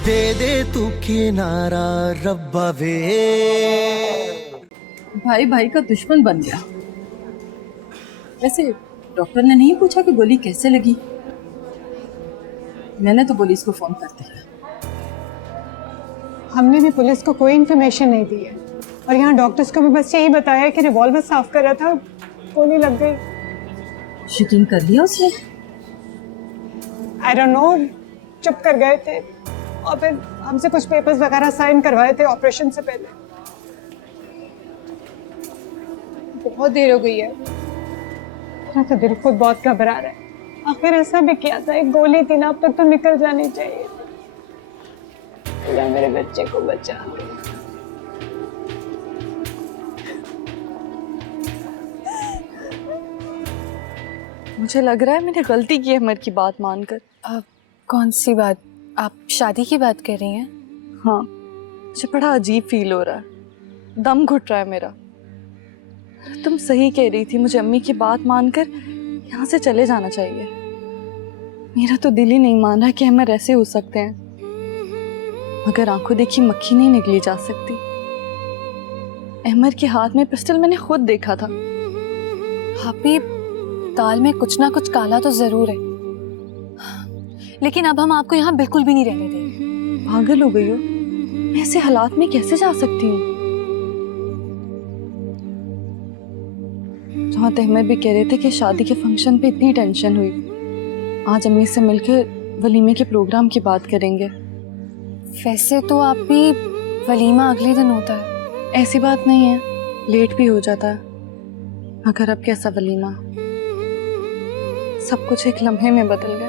दे दे तू किनारा रब्बा वे। भाई भाई का दुश्मन बन गया। वैसे डॉक्टर ने नहीं पूछा कि गोली कैसे लगी? मैंने तो पुलिस को फोन कर दिया। हमने भी पुलिस को कोई इन्फॉर्मेशन नहीं दी है और यहाँ डॉक्टर्स को भी बस यही बताया कि रिवॉल्वर साफ कर रहा था, गोली लग गई। शूटिंग कर लिया उसने? आई डोंट नो, चुप कर गए थे और फिर हमसे कुछ पेपर्स वगैरह साइन करवाए थे ऑपरेशन से पहले। बहुत देर हो गई है, मेरा तो दिल खुद बहुत घबरा रहा है। आखिर ऐसा भी किया था, एक गोली थी ना, अब तक तो निकल जानी चाहिए। मेरे बच्चे को बचा। मुझे लग रहा है मैंने गलती की है अमर की बात मानकर। कौन सी बात? आप शादी की बात कर रही हैं? हाँ, मुझे बड़ा अजीब फील हो रहा है, दम घुट रहा है मेरा। तुम सही कह रही थी, मुझे अम्मी की बात मानकर यहाँ से चले जाना चाहिए। मेरा तो दिल ही नहीं मान रहा कि अमर ऐसे हो सकते हैं, मगर आंखों देखी मक्खी नहीं निकली जा सकती। अमर के हाथ में पिस्टल मैंने खुद देखा था। भाभी, दाल में कुछ ना कुछ काला तो जरूर है, लेकिन अब हम आपको यहाँ बिल्कुल भी नहीं रहने देंगे। पागल हो गई हो? मैं ऐसे हालात में कैसे जा सकती हूँ? जहाँ अहमद भी कह रहे थे कि शादी के फंक्शन पे इतनी टेंशन हुई, आज अम्मी से मिलकर वलीमे के प्रोग्राम की बात करेंगे। वैसे तो आप भी वलीमा अगले दिन होता है। ऐसी बात नहीं है, लेट भी हो जाता है, मगर अब कैसा वलीमा? सब कुछ एक लम्हे में बदल गया।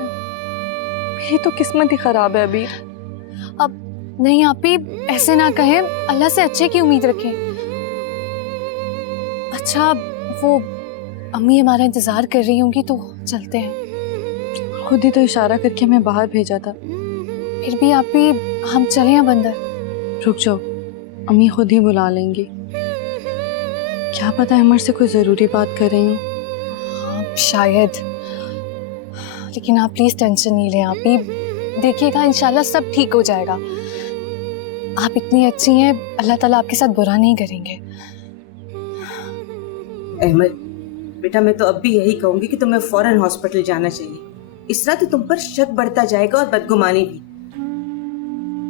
मेरी तो किस्मत ही खराब है अभी। अब नहीं, आप भी ऐसे ना कहें, अल्लाह से अच्छे की उम्मीद रखें। अच्छा, वो अम्मी हमारा इंतजार कर रही होंगी तो चलते हैं। खुद ही तो इशारा करके हमें बाहर भेजा था। फिर भी आप भी, हम चले अब अंदर। रुक जाओ, अम्मी खुद ही बुला लेंगी। क्या पता अमर से कोई जरूरी बात कर रही हूँ। शायद, लेकिन आप प्लीज टेंशन नहीं लें। आप भी देखिएगा, इंशाल्लाह सब ठीक हो जाएगा। आप इतनी अच्छी हैं, अल्लाह ताला आपके साथ बुरा नहीं करेंगे। अहमद बेटा, मैं तो अब भी यही कहूंगी कि तुम्हें फौरन हॉस्पिटल जाना चाहिए। इस तरह तो तुम पर शक बढ़ता जाएगा और बदगुमानी भी।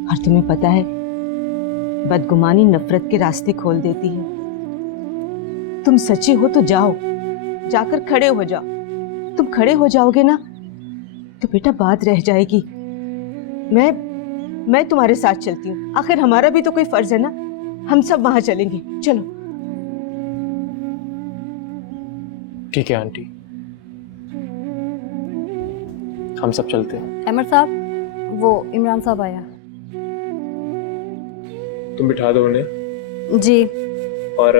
और तुम्हें पता है, बदगुमानी नफरत के रास्ते खोल देती है। तुम सच्ची हो तो जाओ, जाकर खड़े हो जाओ। तुम खड़े हो जाओगे ना तो बेटा बात रह जाएगी। मैं तुम्हारे साथ चलती हूँ, आखिर हमारा भी तो कोई फर्ज है ना। हम सब वहां चलेंगे, चलो। ठीक है आंटी, हम सब चलते हैं। अमर साहब, वो इमरान साहब आया। तुम बिठा दो उन्हें। जी। और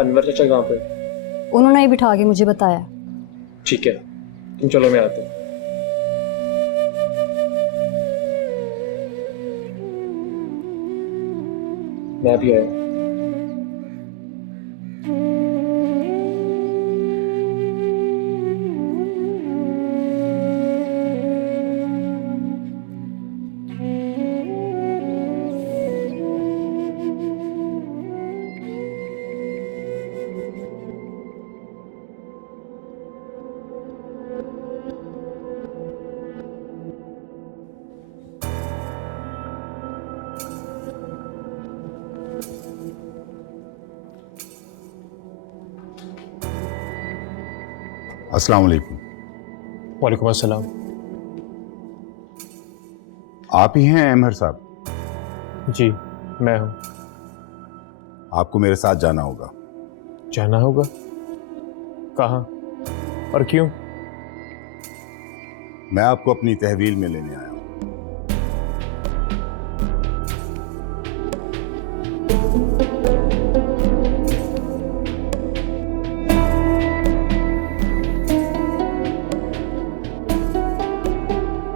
अनवर चाचा कहाँ पे? उन्होंने ही बिठा के मुझे बताया। ठीक है, तुम चलो, मैं आता हूँ। मैं भी आया। अस्सलाम वालेकुम। वालेकुम अस्सलाम। आप ही हैं अमर साहब? जी, मैं हूँ। आपको मेरे साथ जाना होगा। जाना होगा? कहाँ और क्यों? मैं आपको अपनी तहवील में लेने आया हूँ।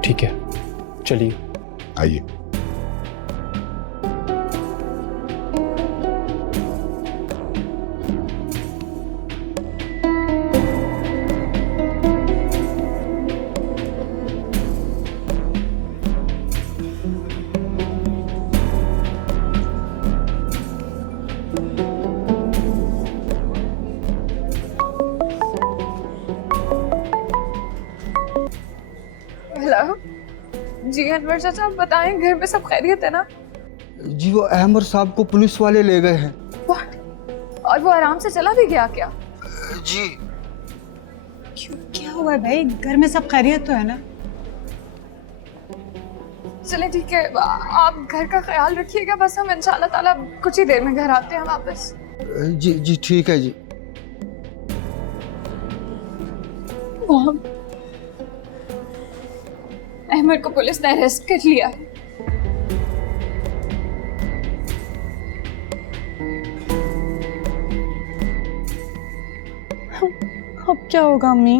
ठीक है, चलिए। आइए। जी अनवर चाचा, आप बताएं घर में सब खैरियत है ना? जी वो अहमद साहब को पुलिस वाले ले गए हैं। What? और वो आराम से चला भी गया क्या? जी क्यों, क्या हुआ है भाई? घर में सब खैरियत तो है ना? चले ठीक है, आप घर का ख्याल रखिएगा, बस हम इंशाल्लाह ताला कुछ ही देर में घर आते हैं वापस। जी जी ठीक है जी। मॉम, अहमद को पुलिस ने अरेस्ट कर लिया है। अब क्या होगा अम्मी?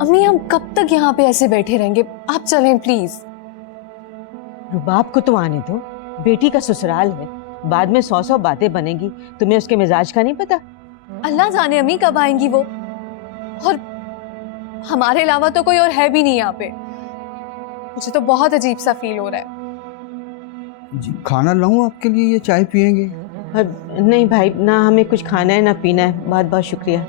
अम्मी हम कब तक यहाँ पे ऐसे बैठे रहेंगे? आप चलें प्लीज। रुबाब को तो आने दो, बेटी का ससुराल है, बाद में 100 बातें बनेगी। तुम्हें उसके मिजाज का नहीं पता? अल्लाह जाने अम्मी कब आएंगी वो, और हमारे अलावा तो कोई और है भी नहीं यहाँ पे। मुझे तो बहुत अजीब सा फील हो रहा है। जी खाना लाऊं आपके लिए, ये चाय पियेंगे? नहीं भाई, ना हमें कुछ खाना है ना पीना है, बहुत बहुत शुक्रिया।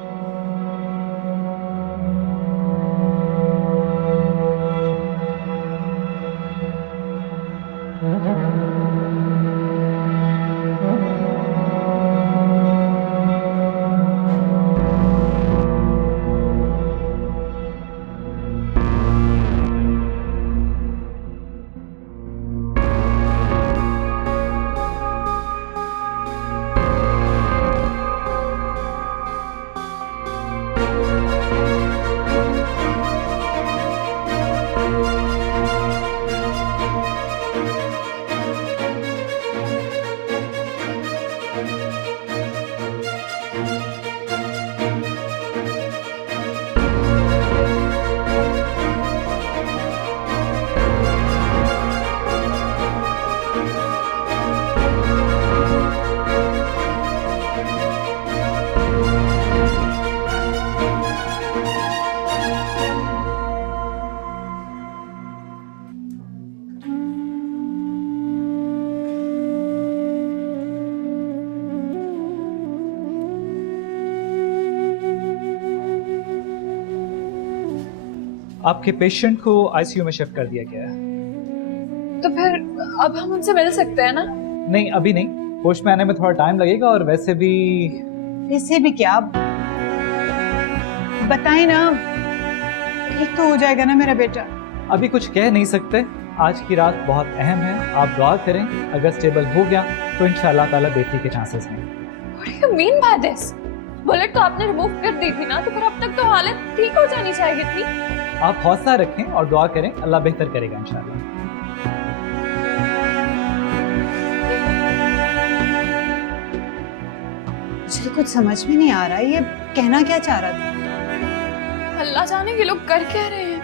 आपके पेशेंट को आईसीयू में शिफ्ट कर दिया गया है। तो फिर अब हम उनसे मिल सकते हैं ना? नहीं अभी नहीं, होश में आने में थोड़ा टाइम लगेगा, और वैसे भी क्या बताएं ना, ठीक तो हो जाएगा ना मेरा बेटा? अभी कुछ कह नहीं सकते। आज की रात बहुत अहम है, आप दुआ करें, अगर स्टेबल हो गया तो इंशाल्लाह ताला बेटी के चांसेस हैं। What do you mean by this? Bullet तो आपने रिमूव कर दी थी ना, तो फिर अब तक तो हालत ठीक हो जानी चाहिए थी। आप हौसला रखें और दुआ करें, अल्लाह बेहतर करेगा इंशाल्लाह। मुझे कुछ समझ में नहीं आ रहा है, ये कहना क्या चाह रहा था? अल्लाह जाने ये लोग कर क्या रहे हैं।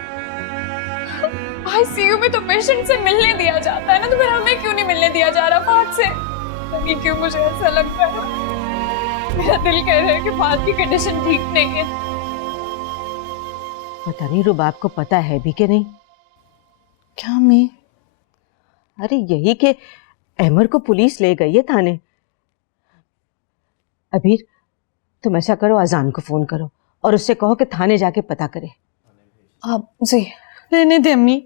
आईसीयू में तो पेशेंट से मिलने दिया जाता है ना, तो फिर हमें क्यों नहीं मिलने दिया जा रहा फात से? अभी क्यों मुझे ऐसा लगता है, मेरा दिल कह रहा है कि फात की कंडीशन ठीक नहीं है। पता नहीं रुबाब को पता है भी कि नहीं। क्या मैं? अरे यही कि अहमर को पुलिस ले गई है थाने। अबीर तुम ऐसा करो, अजान को फोन करो और उससे कहो कि थाने जाके पता करे। आप जी रहने दे अम्मी,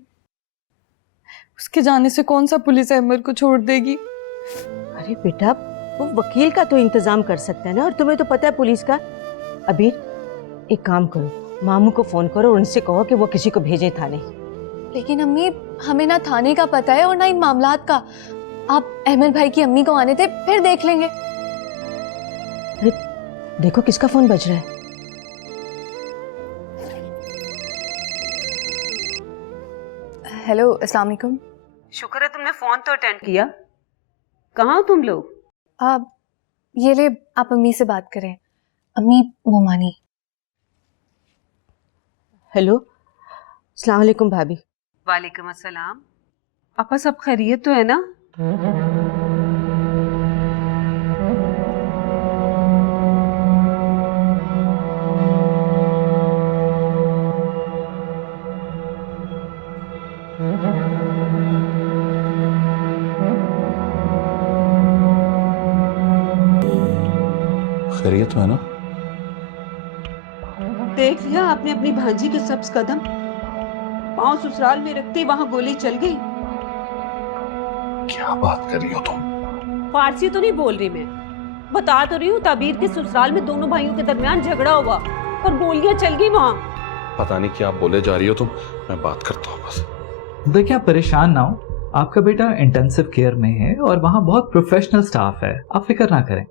उसके जाने से कौन सा पुलिस अहमर को छोड़ देगी? अरे बेटा, वो वकील का तो इंतजाम कर सकते हैं ना, और तुम्हें तो पता है पुलिस का। अबीर एक काम करो, मामू को फोन करो और उनसे कहो कि वो किसी को भेजे थाने। लेकिन अम्मी हमें ना थाने का पता है और ना इन मामलात का। आप अहमद भाई की अम्मी को आने थे, फिर देख लेंगे। अरे देखो किसका फोन बज रहा है। हेलो अस्सलाम वालेकुम। शुक्र है तुमने फोन तो अटेंड किया। कहाँ हो तुम लोग? आप ये ले, आप अम्मी से बात करें। अम्मी मोमानी। हेलो, अस्सलाम वालेकुम भाभी। वालेकुम अस्सलाम। आपा सब खैरियत तो है ना? खैरियत तो है ना? देख लिया आपने अपनी भांजी के सब्ज कदम? पांव ससुराल में रखते वहां गोली चल गई। क्या बात कर रही हो तुम? फारसी तो नहीं बोल रही मैं, बता तो रही हूँ ताबीर के ससुराल में दोनों भाइयों के दरमियान झगड़ा हुआ और गोलियां चल गई वहां। पता नहीं क्या बोले जा रही हो तुम, मैं बात करता हूँ बस। देखिए आप परेशान ना हो, आपका बेटा इंटेंसिव केयर में है और वहाँ बहुत प्रोफेशनल स्टाफ है, आप फिक्र ना करें।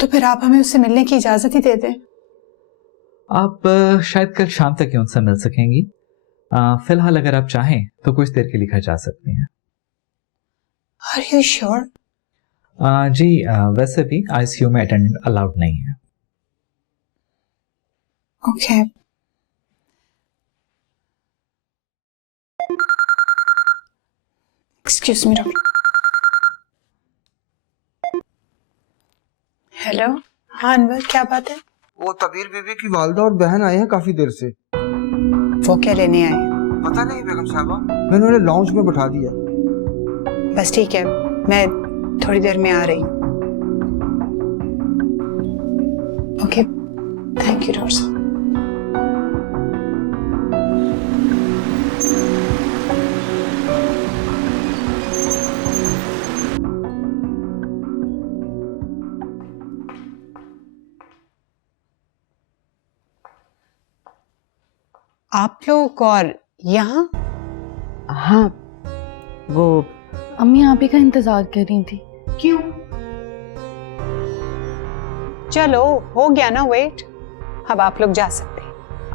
तो फिर आप हमें उससे मिलने की इजाजत ही दे दें। आप शायद कल शाम तक ही उनसे मिल सकेंगी। फिलहाल अगर आप चाहें तो कुछ देर के लिए घर जा सकती हैं। Are you sure? जी वैसे भी आईसीयू में अटेंडेंट अलाउड नहीं है। Okay. Excuse me, doctor. Hello, हाँ अनवर, क्या बात है? वो तबीर बीबी की वालदा और बहन आए हैं काफी देर से। वो क्या लेने आए? पता नहीं बेगम साहबा, मैंने उन्हें लाउंज में बैठा दिया। बस ठीक है, मैं थोड़ी देर में आ रही हूँ। ओके, थैंक यू डॉक्टर साहब। आप लोग और यहाँ? हाँ, वो अम्मी आप ही का इंतजार कर रही थी। क्यों? चलो हो गया ना वेट, अब आप लोग जा सकते हैं।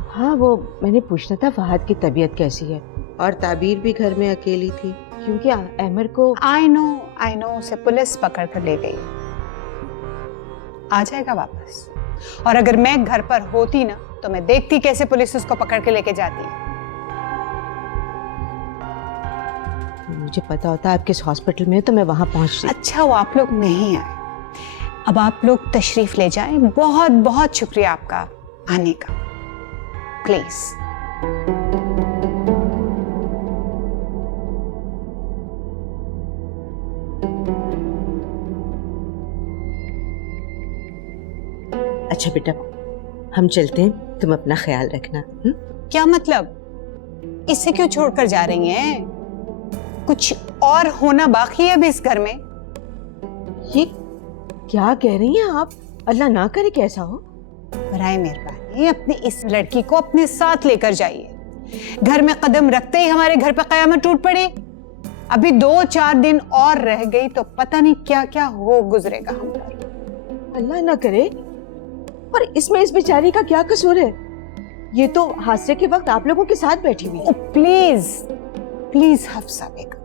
हाँ, वो मैंने पूछना था फहद की तबीयत कैसी है, और ताबीर भी घर में अकेली थी क्योंकि अहमर को आई नो उसे पुलिस पकड़ कर ले गई, आ जाएगा वापस। और अगर मैं घर पर होती ना तो मैं देखती कैसे पुलिस उसको पकड़ के लेके जाती है। मुझे पता होता आप किस हॉस्पिटल में तो मैं वहां पहुंचती। अच्छा वो आप लोग नहीं आए, अब आप लोग तशरीफ ले जाएं। बहुत बहुत शुक्रिया आपका आने का, प्लीज। अच्छा बेटा, हम चलते हैं, तुम अपना ख्याल रखना। क्या मतलब? इसे क्यों छोड़कर जा रही हैं? कुछ और होना बाकी है अभी इस घर में। ये क्या कह रही हैं आप? अल्लाह ना करे कैसा हो। बराए मेहरबानी अपनी इस लड़की को अपने साथ लेकर जाइए। घर में कदम रखते ही हमारे घर पे कयामत टूट पड़ी। अभी 2-4 दिन और रह गई तो पता नहीं क्या क्या हो गुजरेगा हम पर। अल्लाह ना करे। और इसमें इस बेचारी का क्या कसूर है? ये तो हादसे के वक्त आप लोगों के साथ बैठी हुई है। प्लीज प्लीज हफ्सा बेगम,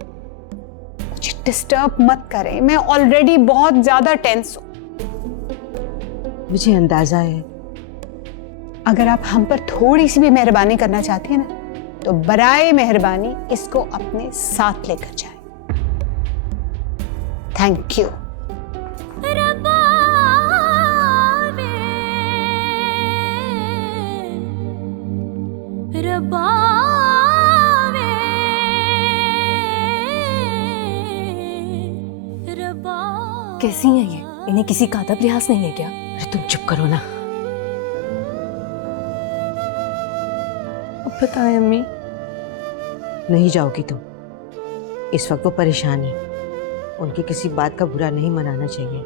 मुझे डिस्टर्ब मत करें, मैं ऑलरेडी बहुत ज्यादा टेंस हूं। मुझे अंदाजा है। अगर आप हम पर थोड़ी सी भी मेहरबानी करना चाहती हैं ना तो बराए मेहरबानी इसको अपने साथ लेकर जाएं। Thank you. कैसी हैं ये? इन्हें किसी का अदब लिहाज नहीं है क्या? अरे तुम चुप करो ना। अब बताएं अम्मी। नहीं जाओगी तुम। इस वक्त वो परेशान है, उनकी किसी बात का बुरा नहीं मनाना चाहिए।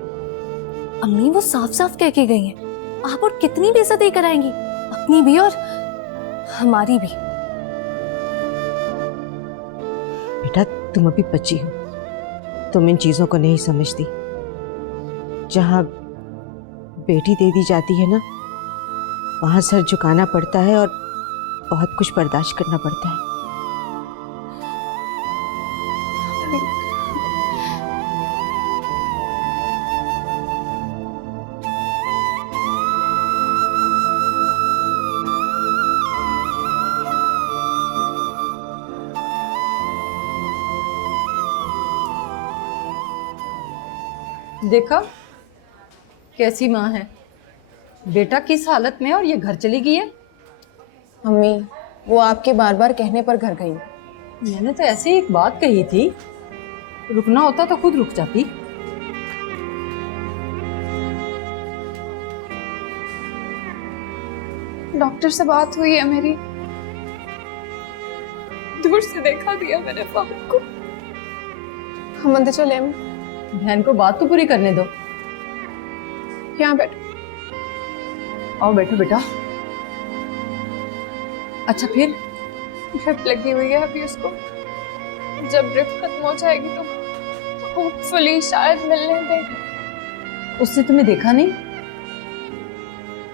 अम्मी वो साफ साफ कह के गई हैं, आप और कितनी बेइज्जती कराएंगी, अपनी भी और हमारी भी। बेटा तुम अभी बच्ची हो, तुम इन चीजों को नहीं समझती। जहां बेटी दे दी जाती है ना, वहां सर झुकाना पड़ता है और बहुत कुछ बर्दाश्त करना पड़ता है। देखा कैसी माँ है, बेटा किस हालत में है और ये घर चली गई है। अम्मी वो आपके बार बार कहने पर घर गई। मैंने तो ऐसे ही एक बात कही थी, रुकना होता तो खुद रुक जाती। डॉक्टर से बात हुई है मेरी, दूर से देखा दिया मैंने फाहद को। हम अंदर चले अम्मी। बहन को बात तो पूरी करने दो। यहाँ बैठो। आओ बैठो बेटा। अच्छा फिर? ड्रिप लगी हुई है अभी उसको। जब ड्रिप खत्म हो जाएगी तो होपफुली शायद मिलने देगी। उसने तुम्हें देखा नहीं?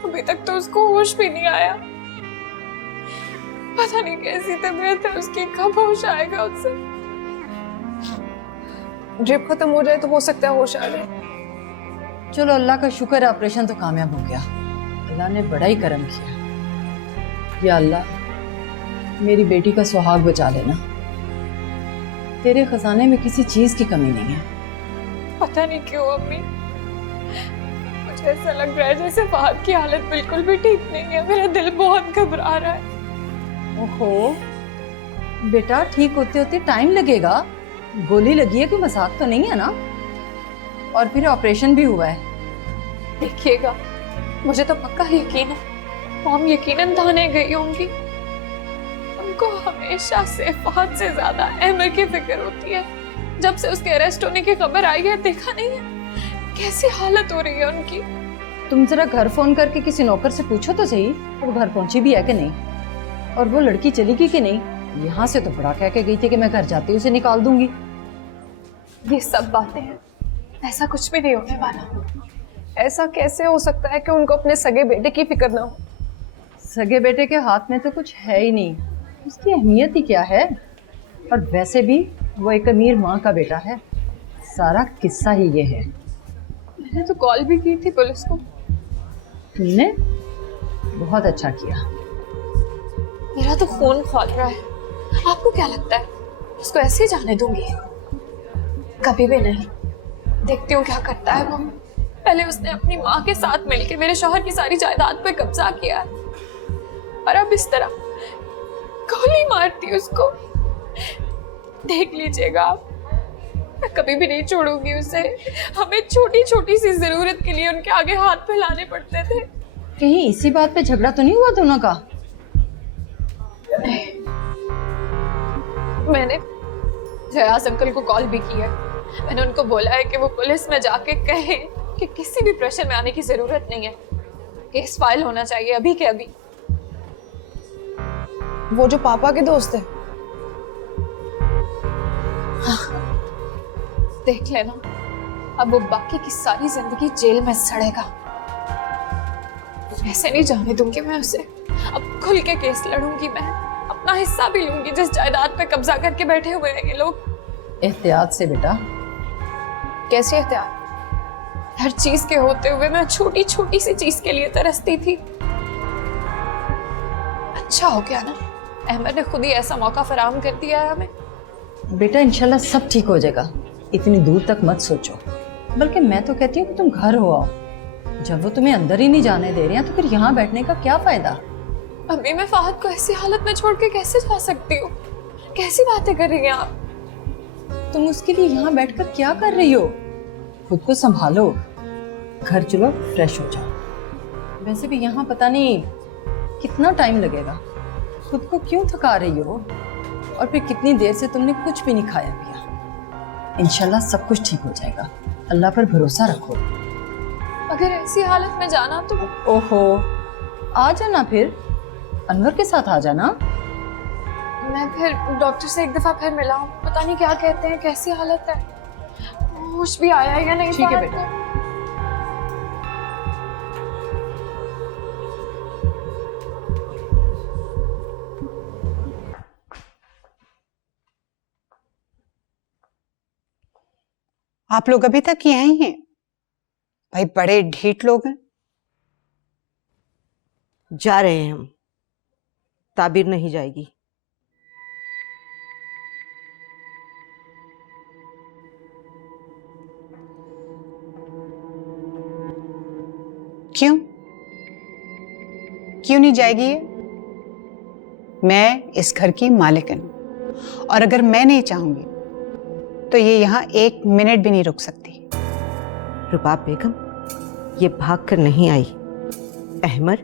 अभी तक तो उसको होश भी नहीं आया। पता नहीं कैसी तबीयत है उसकी, कब होश आएगा उससे। ड्रिप खत्म हो जाए तो हो सकता है होश आ जाए। चलो अल्लाह का शुक्र है ऑपरेशन तो कामयाब हो गया। अल्लाह ने बड़ा ही करम किया। या अल्लाह मेरी बेटी का सुहाग बचा लेना। तेरे खजाने में किसी चीज की कमी नहीं है। पता नहीं क्यों अम्मी, मुझे ऐसा लग रहा है जैसे फहद की हालत बिल्कुल भी ठीक नहीं है। मेरा दिल बहुत घबरा रहा है। ओहो बेटा, ठीक होते होते टाइम लगेगा। गोली लगी है, कोई मजाक तो नहीं है ना? और फिर ऑपरेशन भी हुआ है। देखिएगा, मुझे तो पक्का यकीन है मॉम यकीनन थाने गई होंगी। उनको हमेशा से फहद से ज्यादा अहमर की फिक्र होती है। जब से उसके अरेस्ट होने की खबर आई है, देखा नहीं है कैसी हालत हो रही है उनकी। तुम जरा घर फोन करके किसी नौकर से पूछो तो सही वो घर पहुंची भी है कि नहीं, और वो लड़की चली गई कि नहीं। यहाँ से तो बड़ा कह के गई थी कि मैं घर जाती हूँ उसे निकाल दूंगी। ये सब बातें हैं, ऐसा कुछ भी नहीं होने वाला। ऐसा कैसे हो सकता है कि उनको अपने सगे बेटे की फिक्र ना हो? सगे बेटे के हाथ में तो कुछ है ही नहीं, उसकी अहमियत ही क्या है। और वैसे भी वो एक अमीर माँ का बेटा है। सारा किस्सा ही ये है। मैंने तो कॉल भी की थी पुलिस को। तुमने बहुत अच्छा किया। मेरा तो खून खौल रहा है। आपको क्या लगता है उसको ऐसे ही जाने दूंगी? कभी भी नहीं। देखती हूँ क्या करता है वो। पहले उसने अपनी माँ के साथ मिलकर मेरे शौहर की सारी जायदाद पे कब्जा किया है, और अब इस तरह गोली मारती उसको। देख लीजिएगा आप, मैं कभी भी नहीं छोड़ूंगी उसे। हमें छोटी छोटी सी जरूरत के लिए उनके आगे हाथ फैलाने पड़ते थे। कहीं इसी बात पे झगड़ा तो नहीं हुआ दोनों का? मैंने जयास अंकल को कॉल भी किया। मैंने उनको बोला है कि वो पुलिस में जाके कहे कि किसी भी प्रेशर में आने की जरूरत नहीं है। केस फाइल होना चाहिए अभी के अभी। वो जो पापा के दोस्त है, हाँ, देख लेना, अब वो बाकी की सारी जिंदगी जेल में सड़ेगा। ऐसे नहीं जाने दूंगी मैं उसे। अब खुल के केस लड़ूंगी मैं, अपना हिस्सा भी लूंगी जिस जायदाद पे कब्जा करके बैठे हुए हैं ये लोग। एहतियात से बेटा। कैसी एहतियात? हर चीज के होते हुए मैं छोटी छोटी सी चीज के लिए तरसती थी। अच्छा हो गया ना, अहमद ने खुद ही ऐसा मौका फराहम कर दिया है हमें। बेटा इंशाल्लाह सब ठीक हो जाएगा। इतनी दूर तक मत सोचो। बल्कि मैं तो कहती हूँ कि तुम घर हो आओ। जब वो तुम्हें अंदर ही नहीं जाने दे रहे हैं तो फिर यहाँ बैठने का क्या फायदा? अभी मैं फहद को ऐसी हालत में छोड़ के कैसे जा सकती हूँ? कैसी बातें कर रही हैं आप? तुम उसके लिए यहाँ बैठकर क्या कर रही हो? खुद को संभालो, घर चलो, फ्रेश हो जाओ। वैसे भी यहाँ पता नहीं कितना टाइम लगेगा। खुद को क्यों थका रही हो? और फिर कितनी देर से तुमने कुछ भी नहीं खाया पिया। इंशाल्लाह सब कुछ ठीक हो जाएगा। अल्लाह पर भरोसा रखो। अगर ऐसी हालत में जाना तो ओहो, आ जाना फिर, अनवर के साथ आ जाना। मैं फिर डॉक्टर से एक दफा फिर मिला हूँ, पता नहीं क्या कहते हैं, कैसी हालत है, होश भी आया या नहीं। ठीक है बेटा। आप लोग अभी तक यहीं ही हैं? भाई बड़े ढीठ लोग हैं। जा रहे हैं हम, ताबीर नहीं जाएगी। क्यों क्यों नहीं जाएगी ये? मैं इस घर की मालिकन हूं, और अगर मैं नहीं चाहूंगी तो ये यहाँ 1 मिनट भी नहीं रुक सकती। रुबाब बेगम, ये भाग कर नहीं आई। अहमर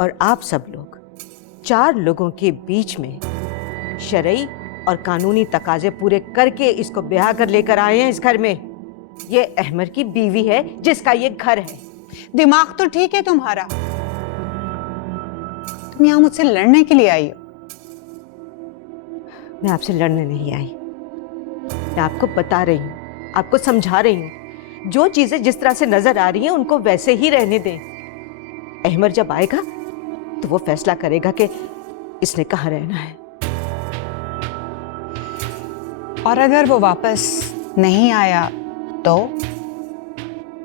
और आप सब लोग 4 लोगों के बीच में शरई और कानूनी तकाजे पूरे करके इसको ब्याह कर लेकर आए हैं इस घर में। ये अहमर की बीवी है जिसका ये घर है। दिमाग तो ठीक है तुम्हारा, तुम यहाँ मुझसे लड़ने के लिए आई हो। मैं आपसे लड़ने नहीं आई, मैं आपको बता रही हूँ, आपको समझा रही हूँ। जो चीजें जिस तरह से नजर आ रही हैं उनको वैसे ही रहने दें। अहमर जब आएगा तो वो फैसला करेगा कि इसने कहाँ रहना है। और अगर वो वापस नहीं आया तो?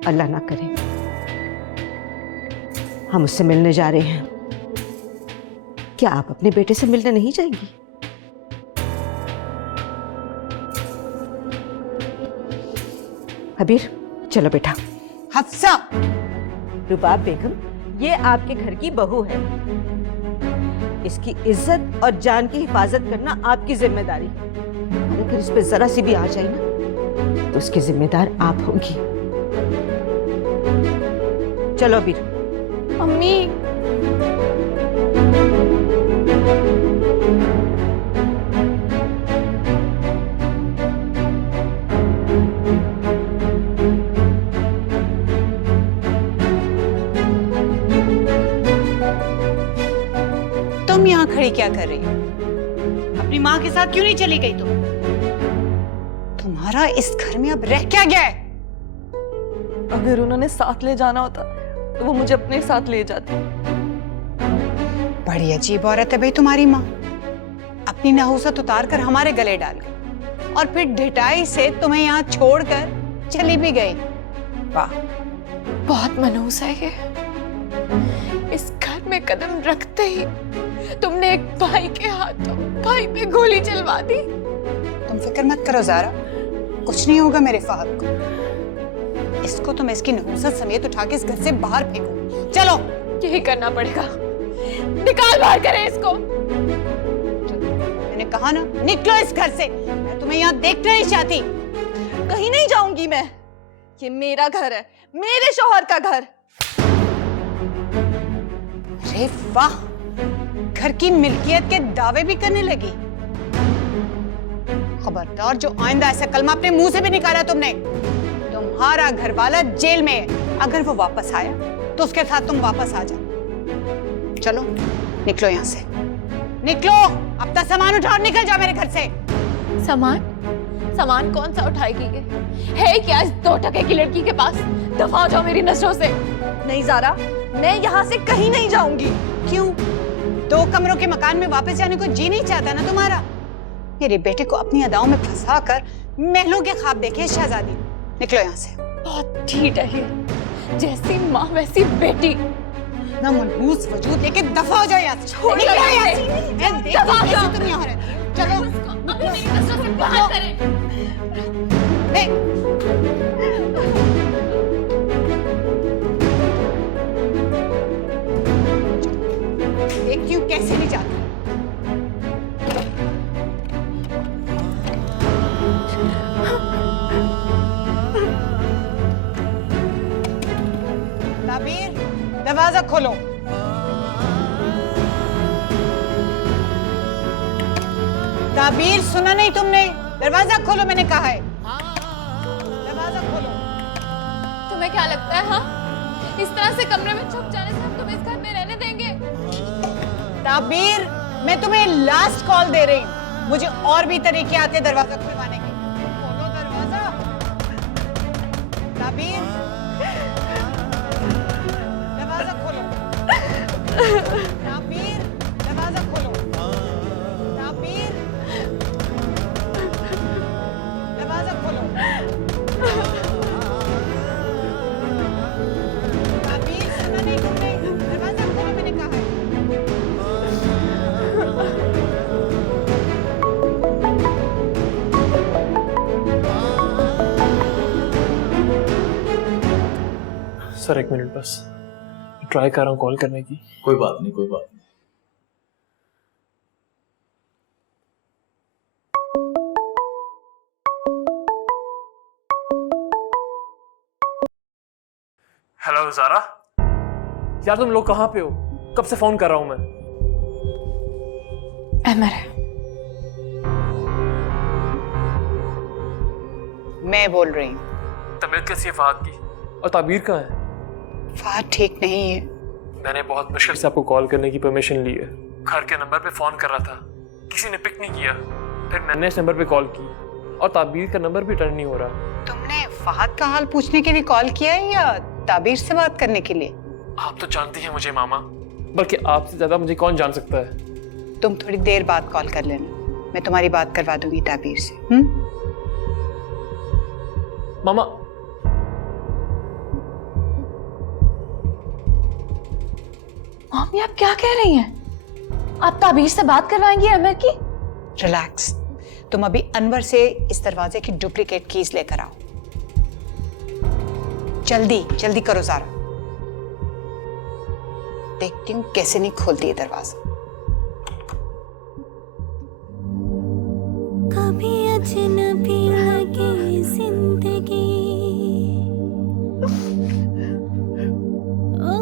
अल्लाह ना करे, हम उससे मिलने जा रहे हैं। क्या आप अपने बेटे से मिलने नहीं जाएंगी? हबीर चलो बेटा। हफ्सा! रुबाब बेगम, ये आपके घर की बहू है, इसकी इज्जत और जान की हिफाजत करना आपकी जिम्मेदारी है। और अगर इस पे जरा सी भी आ जाए ना तो उसकी जिम्मेदार आप होंगी। चलो हबीर। अम्मी, तुम यहाँ खड़ी क्या कर रही हो? अपनी माँ के साथ क्यों नहीं चली गई तुम? तुम्हारा इस घर में अब रह क्या गया है? अगर उन्होंने साथ ले जाना होता तो वो मुझे अपने साथ ले जाती। बड़ी अजीब औरत है भाई तुम्हारी माँ। अपनी नहुसत उतार कर हमारे गले डाल गई और फिर ढिठाई से तुम्हें यहाँ छोड़कर चली भी गई। वाह, बहुत मनहूस है ये। इस घर में कदम रखते ही तुमने एक भाई के हाथों भाई पे गोली चलवा दी। तुम फिक्र मत करो ज़ारा, कुछ नहीं होगा मेरे फहद को। इसको तुम इसकी नहुसत समेत उठा के इस घर से बाहर फेंको। चलो। यही करना पड़ेगा, निकाल बाहर करें इसको। मैंने कहा ना, निकलो इस घर से। मैं तुम्हें यहाँ देखना नहीं चाहती। कहीं नहीं जाऊंगी मैं, ये मेरा घर है, मेरे शौहर का घर। अरे वाह, घर की मिल्कियत के दावे भी करने लगी। खबरदार, जो आइंदा ऐसा कलमा अपने मुंह से भी निकाला तुमने। तुम्हारा घर वाला जेल में है, अगर वो वापस आया तो उसके साथ तुम वापस आ जाओ। चलो निकलो यहाँ से, निकलो। अपना सामान उठाओ और निकल जाओ मेरे घर से। सामान कौन सा उठाएगी ये? है क्या इस 2 टके की लड़की के पास? दफा हो जाओ मेरी नजरों से। नहीं ज़ारा, मैं यहाँ से कहीं नहीं जाऊंगी। क्यों? 2 कमरों के मकान में वापस जाने को जी नहीं चाहता ना तुम्हारा? मेरे बेटे को अपनी अदाओं में फंसा कर महलों के ख्वाब देखे शहजादी। निकलो यहाँ से। बहुत ठीक है ये, जैसी माँ वैसी बेटी। ना मनहूस वजूद लेके दफा हो जाओ यहाँ से। छोड़ निकलो यहाँ यहाँ से। से। मैं देखती दफा हूँ हो कैसे जाओ। तुम यहाँ रहती हो। चलो। अभी मेरी नजरों से बाहर करें। देखती हूँ कैसे नहीं जाती। ताबीर, दरवाजा खोलो। ताबीर, सुना नहीं तुमने? दरवाजा खोलो, मैंने कहा है। दरवाजा खोलो। तुम्हें क्या लगता है, हाँ? इस तरह से कमरे में छुप जाने से हम तुम्हें इस घर में रहने देंगे? ताबीर, मैं तुम्हें लास्ट कॉल दे रही हूँ। मुझे और भी तरीके आते दरवाजा खुलवाने के। खोलो दरवाजा। ताबीर, दरवाजा खोलो। ताबीर, दरवाजा खोलो। ताबीर, दरवाजा खोलो। ताबीर, सुना नहीं तुमने? दरवाजा खोलो, मैंने कहा है। सर 1 मिनट बस, ट्राई कर रहा हूँ कॉल करने की। कोई बात नहीं, कोई बात नहीं। हेलो ज़ारा, यार तुम लोग कहाँ पे हो? कब से फोन कर रहा हूँ मैं। अहमर है, मैं बोल रही हूँ। तबीयत कैसी है फहद की? और ताबीर कहाँ है? फहद ठीक नहीं है। मैंने बहुत मुश्किल से आपको कॉल करने की परमिशन ली है। घर के नंबर पे फ़ोन कर रहा था, किसी ने पिक नहीं किया। फिर मैंने इस नंबर पे कॉल की और ताबीर का नंबर भी टर्न नहीं हो रहा। तुमने फहद का हाल पूछने के लिए कॉल किया है या ताबीर से बात करने के लिए? आप तो जानती हैं मुझे मामा, बल्कि आपसे ज़्यादा मुझे कौन जान सकता है। तुम थोड़ी देर बाद कॉल कर लेना, मैं तुम्हारी बात करवा दूंगी ताबीर से। मामा, मम्मी आप क्या कह रही हैं? आप ताबीर से बात करवाएंगी अमर की? रिलैक्स, तुम अभी अनवर से इस दरवाजे की डुप्लीकेट कीज लेकर आओ। जल्दी जल्दी करो ज़ारा, देखती हूँ कैसे नहीं खोलती है दरवाजा। कभी अजनबी लगे जिंदगी, ओ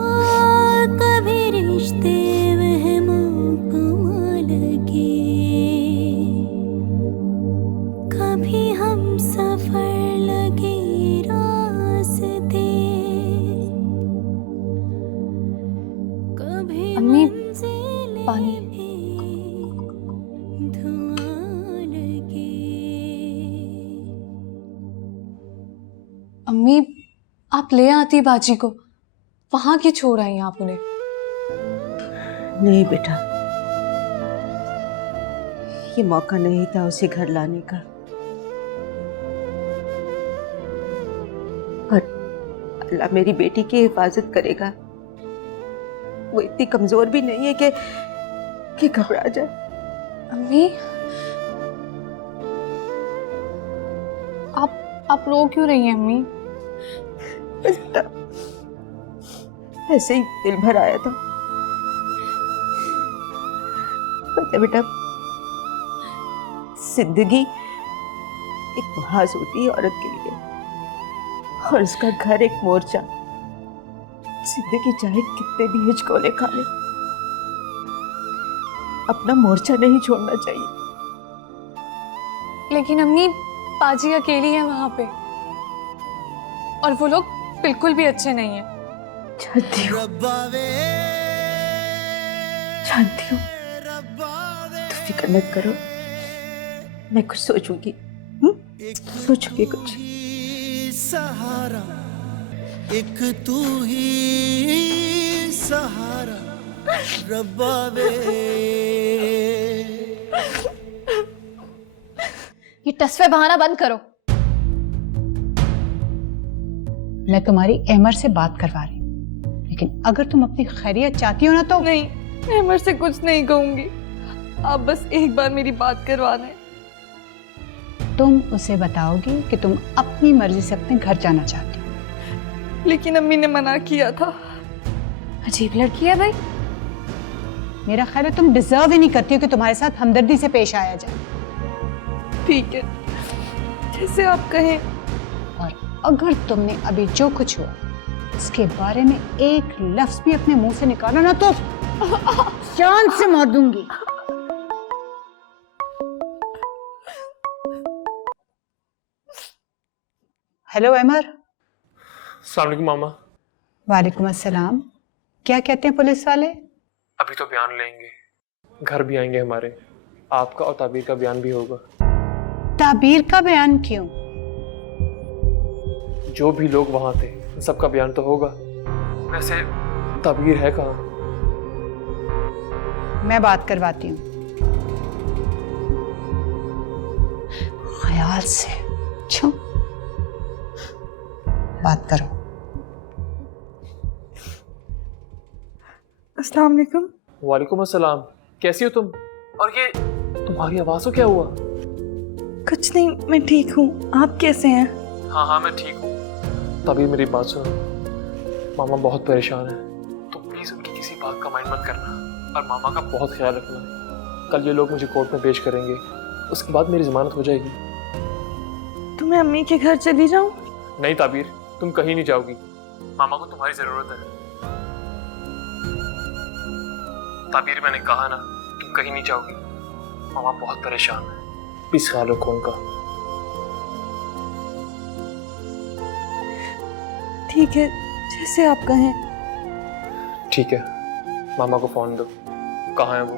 कभी रिश्ते वहमों को लगे, कभी हम सफर लगे रास्ते, कभी अम्मी, पानी। अम्मी, आप ले आती बाजी को, वहां क्यों छोड़ आई आप उन्हें? नहीं बेटा, ये मौका नहीं था उसे घर लाने का। और अल्लाह मेरी बेटी की हिफाजत करेगा। वो इतनी कमजोर भी नहीं है कि घबरा जाए। अम्मी, आप रो क्यों रही हैं अम्मी? ऐसे ही दिल भर आया था। पता बेटा, जिंदगी एक महाज होती है औरत के लिए, और उसका घर एक मोर्चा। जिंदगी चाहे कितने भी हिचकोले खा ले, अपना मोर्चा नहीं छोड़ना चाहिए। लेकिन अम्मी, पाजी अकेली है वहां पे, और वो लोग बिल्कुल भी अच्छे नहीं हैं। जानती हूँ, जानती हूँ। तुम फिक्र मत करो, मैं कुछ सोचूंगी। सोचूंगी कुछ। सहारा एक तू ही सहारा रब्बा वे। ये टसवे बहाना बंद करो। मैं तुम्हारी अहमर से बात करवा रही हूँ, लेकिन अगर तुम अपनी खैरियत चाहती हो ना तो। नहीं, मैं अमर से कुछ नहीं कहूंगी। आप बस एक बार मेरी बात करवा दें। तुम उसे बताओगी कि तुम अपनी मर्जी से अपने घर जाना चाहती हो। लेकिन अम्मी ने मना किया था। अजीब लड़की है भाई। मेरा ख्याल है तुम डिजर्व ही नहीं करती हो कि तुम्हारे साथ हमदर्दी से पेश आया जाए। ठीक है, जैसे आप कहें। और अगर तुमने अभी जो कुछ हुआ इसके बारे में एक लफ्ज भी अपने मुंह से निकाला ना तो जान से मार दूंगी। हेलो अमर। अस्सलाम वालेकुम मामा। वालेकुम अस्सलाम। क्या कहते हैं पुलिस वाले? अभी तो बयान लेंगे, घर भी आएंगे हमारे, आपका और ताबीर का बयान भी होगा। ताबीर का बयान क्यों? जो भी लोग वहां थे सबका बयान तो होगा। वैसे ताबीर है कहाँ? मैं बात करवाती हूँ। ख्याल से छो बात करो। अस्सलाम वालेकुम। वालेकुम अस्सलाम। कैसी हो तुम? और ये तुम्हारी आवाज को क्या हुआ? कुछ नहीं, मैं ठीक हूँ। आप कैसे हैं? हाँ, मैं ठीक हूँ। तभी मेरी बात सुनो, मामा बहुत परेशान है, तो प्लीज उनकी किसी बात का माइंड मत करना और मामा का बहुत ख्याल रखना। कल ये लोग मुझे कोर्ट में पेश करेंगे, उसके बाद मेरी जमानत हो जाएगी। तो मैं अम्मी के घर चली जाऊँ? नहीं ताबीर, तुम कहीं नहीं जाओगी। मामा को तुम्हारी जरूरत है। ताबीर, मैंने कहा ना, तुम कहीं नहीं जाओगी। मामा बहुत परेशान है, प्लीज ख्याल रखो उनका। ठीक है, जैसे आप कहें। ठीक है, मामा को फोन दो। कहाँ है वो?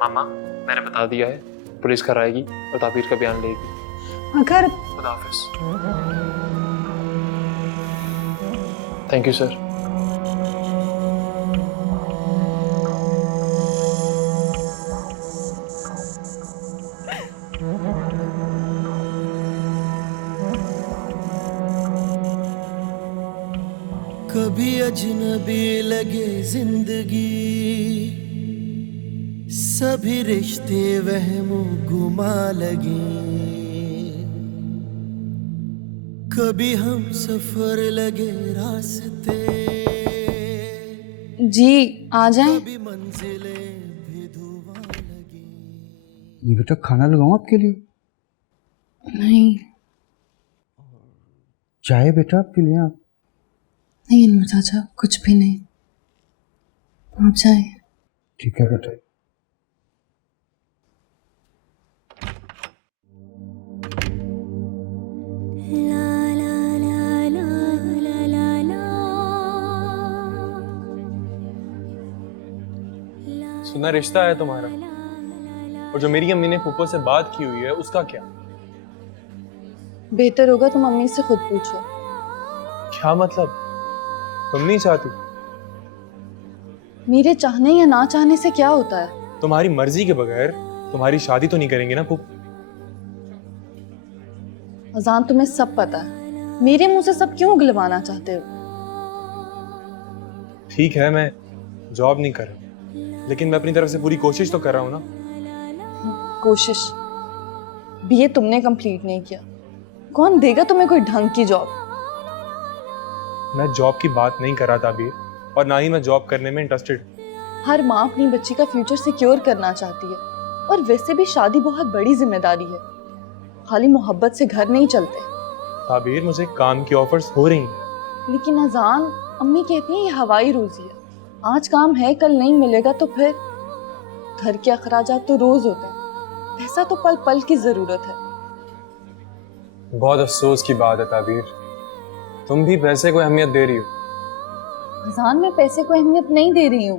मामा, मैंने बता दिया है, पुलिस कराएगी और ताबीर का बयान लेगी। अगर खुदा हाफिज। Thank you sir. कभी अजनबी लगे जिंदगी, सभी रिश्ते वहमो गुमा लगे, कभी हम सफर लगे रास्ते। जी आ जाएं। कभी मंजिलें भी धुआं लगे। ये बेटा खाना लगाऊं आपके लिए? नहीं चाय बेटा आपके लिए? आप नहीं अनवर चाचा, कुछ भी नहीं, आप जाएं। ठीक है बेटा। सुना रिश्ता है तुम्हारा, और जो मेरी अम्मी ने फूफो से बात की हुई है उसका क्या? बेहतर होगा तुम अम्मी से खुद पूछो। क्या मतलब? तुम नहीं चाहती? मेरे चाहने या ना चाहने से क्या होता है? तुम्हारी मर्जी के बगैर तुम्हारी शादी तो नहीं करेंगे ना फूफो? अजान, तुम्हें सब पता है, मेरे मुंह से सब क्यों उगलवाना चाहते हो? ठीक है, मैं जॉब नहीं कर रहा, लेकिन मैं अपनी तरफ से पूरी कोशिश तो कर रहा हूँ ना। कोशिश? बीए तुमने कंप्लीट नहीं किया, कौन देगा तुम्हें कोई ढंग की जॉब? मैं जॉब की बात नहीं कर रहा था अबीर, और ना ही मैं जॉब करने में इंटरेस्टेड। हर माँ अपनी बच्ची का फ्यूचर सिक्योर करना चाहती है, और वैसे भी शादी बहुत बड़ी जिम्मेदारी है, खाली मोहब्बत से घर नहीं चलते। ताबीर, मुझे काम की ऑफर्स हो रही हैं। लेकिन अजान, अम्मी कहती हैं ये हवाई रोजी है, आज काम है कल नहीं मिलेगा तो फिर घर के अखराजात तो रोज होते हैं, पैसा तो पल पल की जरूरत है। बहुत अफसोस की बात है ताबीर, तुम भी पैसे को अहमियत दे रही हो। अजान, मैं पैसे को अहमियत नहीं दे रही हूँ,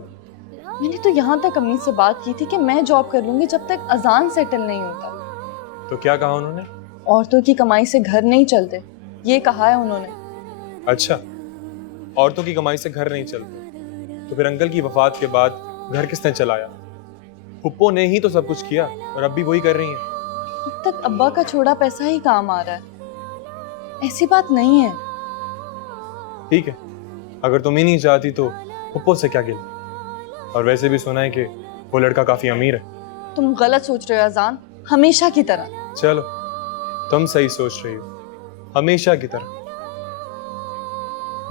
मैंने तो यहाँ तक अम्मी से बात की थी कि मैं जॉब कर लूंगी जब तक अजान सेटल नहीं होता। तो क्या कहा उन्होंने? औरतों की कमाई से घर नहीं चलते, ये कहा है उन्होंने। अच्छा, औरतों की कमाई से घर नहीं चलते, तो फिर अंकल की वफात के बाद घर किसने चलाया? फुप्पो ने ही तो सब कुछ किया, और अब भी वही कर रही हैं। अब तक अब्बा का छोड़ा पैसा ही काम आ रहा है, ऐसी बात नहीं है। ठीक है, अगर तुम ही नहीं चाहती तो फुप्पो से क्या गिला? और वैसे भी सुना है कि वो लड़का काफी अमीर है। तुम गलत सोच रहे हो अजान, हमेशा की तरह। चलो, तुम सही सोच रही हो, हमेशा की तरह।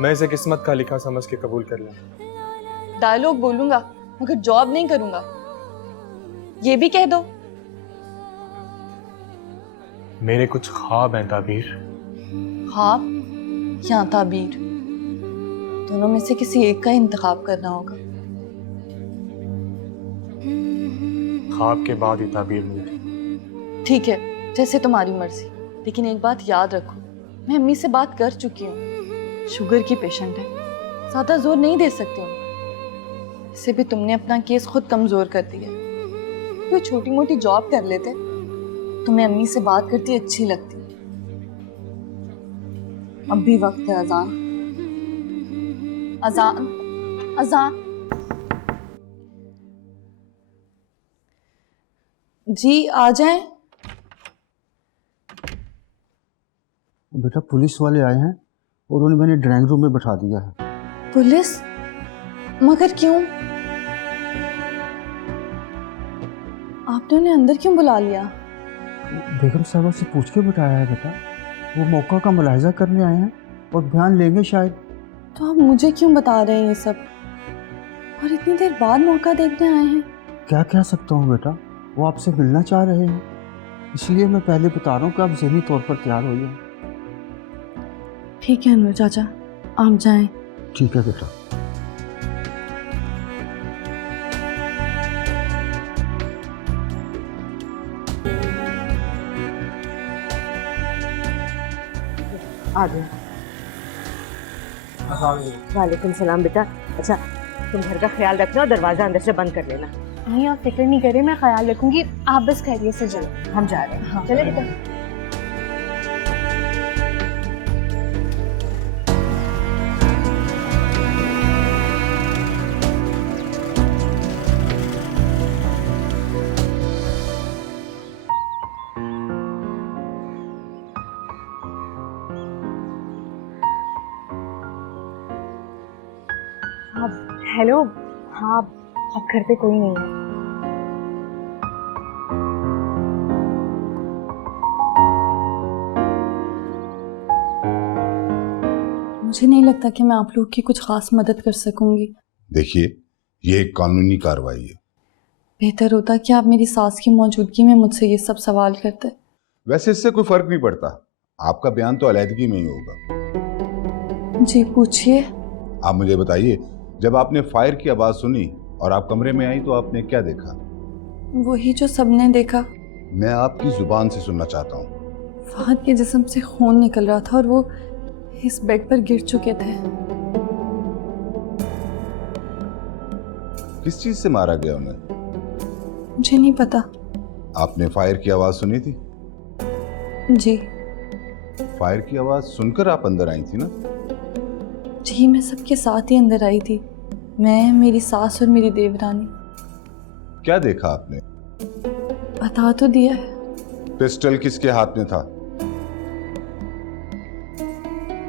मैं इसे किस्मत का लिखा समझ के कबूल कर लूंगा। डायलॉग बोलूंगा मगर जॉब नहीं करूंगा, ये भी कह दो। मेरे कुछ ख्वाब हैं ताबीर। ख्वाब या ताबीर, दोनों में से किसी एक का इंतखाब करना होगा। ख्वाब के बाद ही ताबीर मिलती। ठीक है, जैसे तुम्हारी मर्जी, लेकिन एक बात याद रखो, मैं अम्मी से बात कर चुकी हूँ, शुगर की पेशेंट है, ज्यादा जोर नहीं दे सकती हूँ। इससे भी तुमने अपना केस खुद कमजोर कर दिया, कोई छोटी मोटी जॉब कर लेते, तुम्हें अम्मी से बात करती अच्छी लगती। अब भी वक्त है अजान, अजान, अजान। जी आ जाएं। बेटा पुलिस वाले आए हैं और उन्हें मैंने ड्राइंग रूम में बैठा दिया है। पुलिस? मगर क्यों? आपने उन्हें अंदर क्यों बुला लिया? बेगम साहबा से पूछ के बैठाया है बेटा, वो मौका का मुलाहिजा करने आए हैं और बयान लेंगे शायद। तो आप मुझे क्यों बता रहे हैं ये सब, और इतनी देर बाद मौका देखने आए हैं? क्या कह सकता हूँ बेटा, वो आपसे मिलना चाह रहे हैं, इसलिए मैं पहले बता रहा हूँ कि आप ज़हनी तौर पर तैयार हो जाएं। ठीक है अनवर चाचा, आप जाएं। ठीक है बेटा। आ गया। वालेकुम सलाम बेटा। अच्छा तुम घर का ख्याल रखना और दरवाजा अंदर से बंद कर लेना। नहीं आप फिक्र नहीं करें, मैं ख्याल रखूंगी, आप बस खैरियत से चलो। हम जा रहे हैं। हाँ चले बेटा। हेलो। हाँ अब घर पे कोई नहीं है। मुझे नहीं लगता कि मैं आप लोग की कुछ खास मदद कर सकूंगी। देखिए, ये एक कानूनी कार्रवाई है। बेहतर होता कि आप मेरी सास की मौजूदगी में मुझसे ये सब सवाल करते। वैसे इससे कोई फर्क नहीं पड़ता, आपका बयान तो अलहदगी में ही होगा। जी पूछिए। आप मुझे बताइए, जब आपने फायर की आवाज सुनी और आप कमरे में आई तो आपने क्या देखा? वही जो सबने देखा। मैं आपकी जुबान से सुनना चाहता हूँ। फहद के जिस्म से खून निकल रहा था और वो इस बेड पर गिर चुके थे। किस चीज से मारा गया उन्हें? मुझे नहीं पता। आपने फायर की आवाज सुनी थी? जी। फायर की आवाज सुनकर आप अंदर आई थी ना? जी मैं सबके साथ ही अंदर आई थी, मैं, मेरी सास और मेरी देवरानी। क्या देखा आपने? बता तो दिया है। पिस्टल किसके हाथ में था?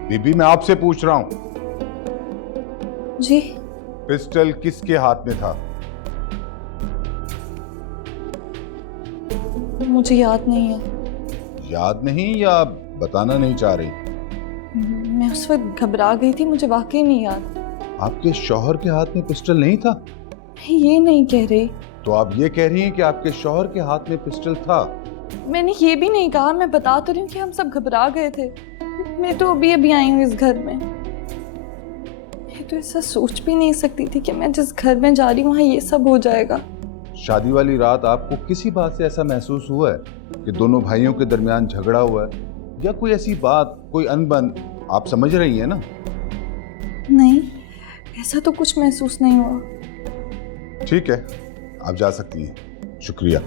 बीबी मैं आपसे पूछ रहा हूं। जी। पिस्टल किसके हाथ में था? मुझे याद नहीं है। याद नहीं या बताना नहीं चाह रही? मैं उस वक्त घबरा गई थी, मुझे वाकई नहीं याद। आपके शौहर के हाथ में पिस्टल नहीं था? मैं ये नहीं कह रही। तो आप ये कह रही हैं कि आपके शौहर के हाथ में पिस्टल था? मैंने ये भी नहीं कहा, मैं बता तो रही हूँ कि हम सब घबरा गए थे। मैं तो अभी आई हूँ इस घर में। मैं तो ऐसा सोच भी नहीं सकती थी कि मैं जिस घर में जा रही हूँ वहाँ ये सब हो जाएगा। शादी वाली रात आपको किसी बात से ऐसा महसूस हुआ है कि दोनों भाइयों के दरमियान झगड़ा हुआ है, या कोई ऐसी बात, कोई अनबन? आप समझ रही हैं ना? नहीं, ऐसा तो कुछ महसूस नहीं हुआ। ठीक है, आप जा सकती हैं। शुक्रिया।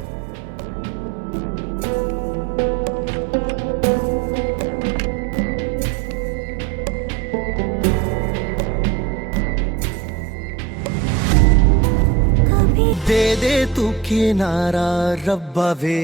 दे दे तू किनारा रब्बा वे